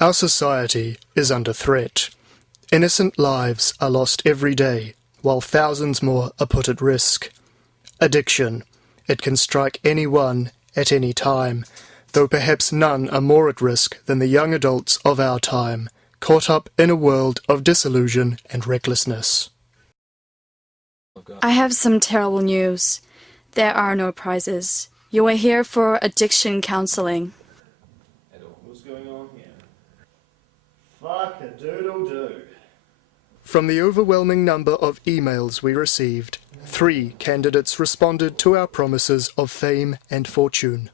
Our society is under threat. Innocent lives are lost every day, while thousands more are put at risk. Addiction. It can strike anyone at any time, though perhaps none are more at risk than the young adults of our time, caught up in a world of disillusion and recklessness. I have some terrible news. There are no prizes. You are here for addiction counseling. What's going on here? Fuck-a-doodle-doo. From the overwhelming number of emails we received, 3 candidates responded to our promises of fame and fortune.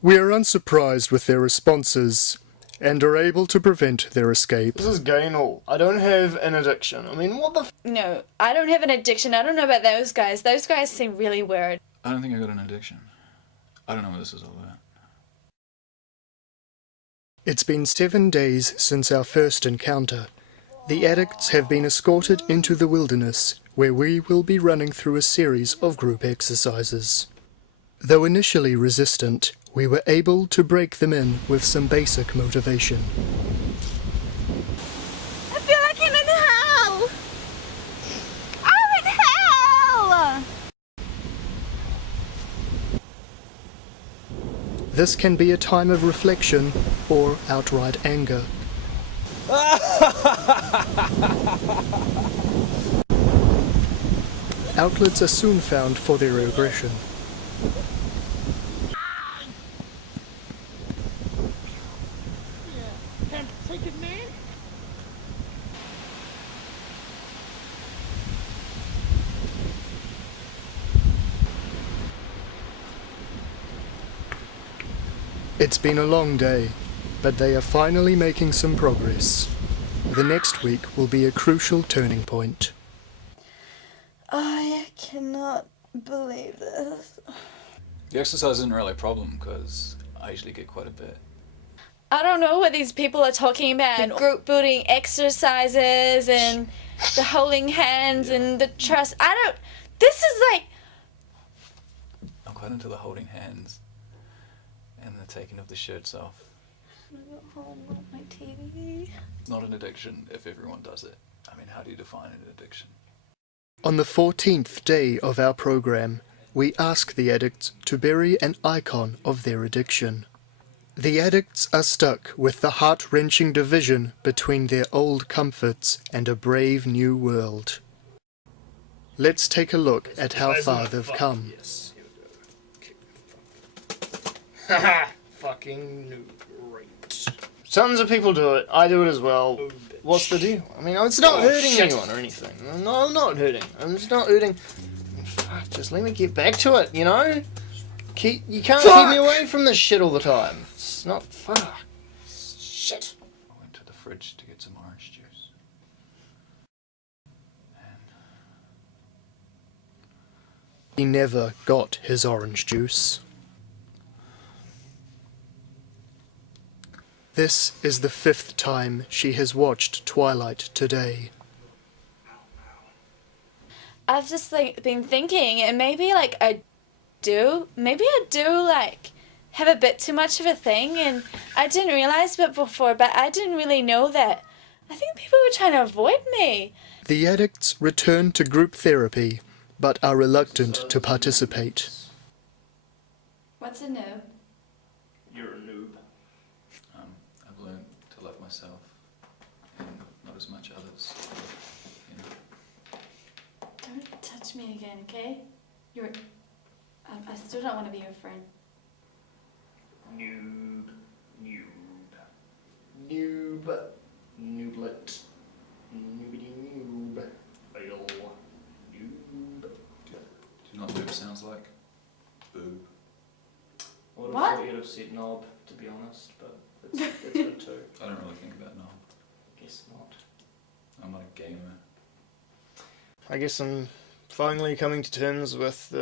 We are unsurprised with their responses and are able to prevent their escape. This is gay and all. I don't have an addiction. I mean, what the f- No, I don't have an addiction. I don't know about those guys. Those guys seem really weird. I don't think I got an addiction. I don't know what this is all about. It's been 7 days since our first encounter. The addicts have been escorted into the wilderness, where we will be running through a series of group exercises. Though initially resistant, we were able to break them in with some basic motivation. I feel like I'm in hell! I'm in hell! This can be a time of reflection or outright anger. Outlets are soon found for their aggression. It's been a long day, but they are finally making some progress. The next week will be a crucial turning point. I cannot believe this. The exercise isn't really a problem because I usually get quite a bit. I don't know what these people are talking about. The group building exercises and the holding hands and the trust. This is like... I'm quite into the holding hands and the taking of the shirts off. I'm gonna go home with my TV. It's not an addiction if everyone does it. I mean, how do you define an addiction? On the 14th day of our program, we ask the addicts to bury an icon of their addiction. The addicts are stuck with the heart-wrenching division between their old comforts and a brave new world. Let's take a look at how far they've come. Yes, here we go. Haha! Fucking noob. Great. Tons of people do it. I do it as well. What's the deal? I mean, it's not hurting anyone or anything. No, I'm not hurting. I'm just not hurting. Fuck, just let me get back to it, you know? You can't keep me away from this shit all the time. It's not fuck. Shit. I went to the fridge to get some orange juice. And He never got his orange juice. This is the 5th time she has watched Twilight today. I've just been thinking, and maybe I do have a bit too much of a thing, and I didn't realize it before, but I didn't really know that. I think people were trying to avoid me. The addicts return to group therapy, but are reluctant to participate. What's a noob? You're a noob. I've learned to love myself and not as much others. You know. Don't touch me again, okay? I still don't want to be your friend. Noob. Noob. Noob. Nooblet. Noobity noob. Fail. Noob. Do you know what boob sounds like? Boob. I would have What? thought you'd have said knob, to be honest, but that's good too. I don't really think about knob. Guess not. I'm not a gamer. I guess I'm finally coming to terms with,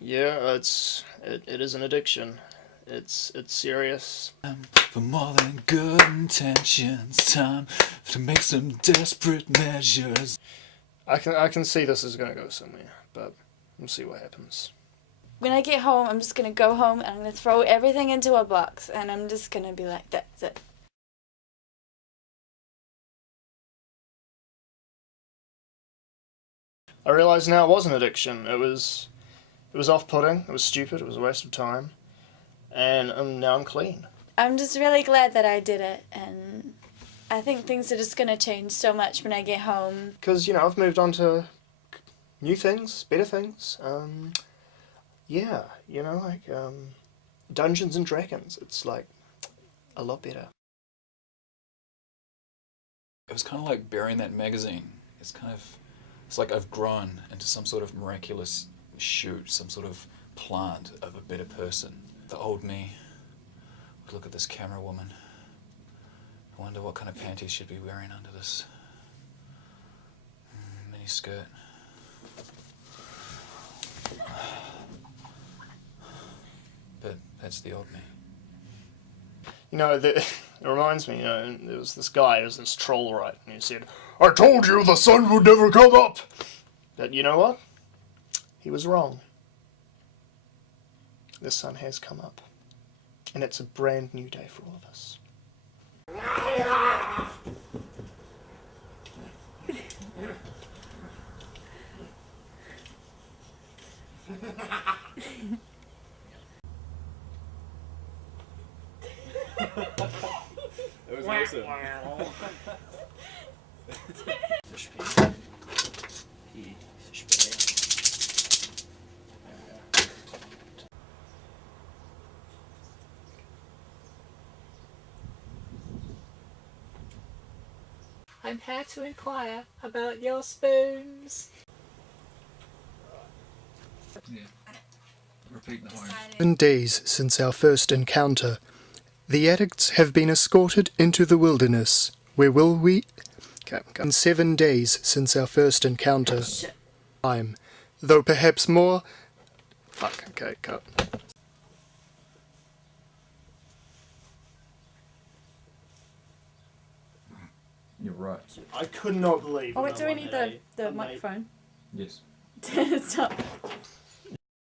yeah, it is an addiction. It's serious. For more than good intentions, time to make some desperate measures. I can see this is gonna go somewhere, but we'll see what happens. When I get home, I'm just going to go home and I'm going to throw everything into a box and I'm just going to be like, that's it. I realise now it was an addiction. It was off-putting, it was stupid, it was a waste of time. And now I'm clean. I'm just really glad that I did it, and I think things are just going to change so much when I get home. Because, I've moved on to new things, better things. Dungeons and Dragons. It's like a lot better. It was kind of like burying that magazine. It's like I've grown into some sort of miraculous shoot, some sort of plant of a better person. The old me would look at this camera woman. I wonder what kind of panties she'd be wearing under this mini skirt. But that's the old me. It reminds me, there was this guy, there was this troll, right, and he said, "I told you the sun would never come up!" But you know what? He was wrong. The sun has come up. And it's a brand new day for all of us. That was awesome. Fish fillet. Fish fillet. I'm here to inquire about your spoons. Yeah. Repeat the horn. 7 days since our first encounter, the addicts have been escorted into the wilderness, where will we... In 7 days since our first encounter, time, though perhaps more... Fuck, okay, cut. You're right. I could not believe Oh wait, do we need the microphone? Yes. Stop.